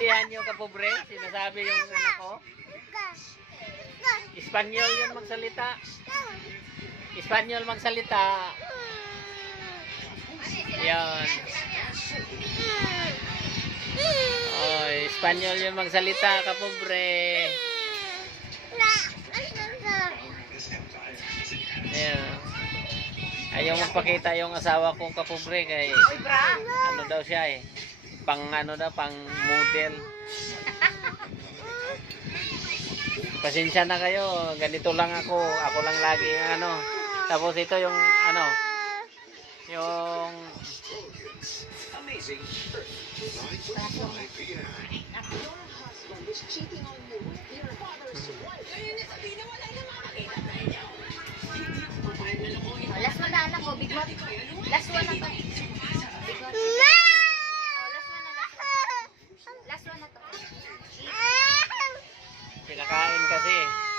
naiintindihan nyo kapobre? Sinasabi yung anak ko? Espanyol yun magsalita. Espanyol magsalita. Yan. Oh, Espanyol yun magsalita kapobre. Ayan. Ayaw magpakita yung asawa kong kapobre kay ano daw siya eh. Pang ano daw, pang model. Pasensya na kayo, ganito lang ako. Ako lang lagi yung ano. Tapos ito yung ano, yung Last one na anak ko, bigot. Last one na to. Bigot. Last one na to. pinakain kasi.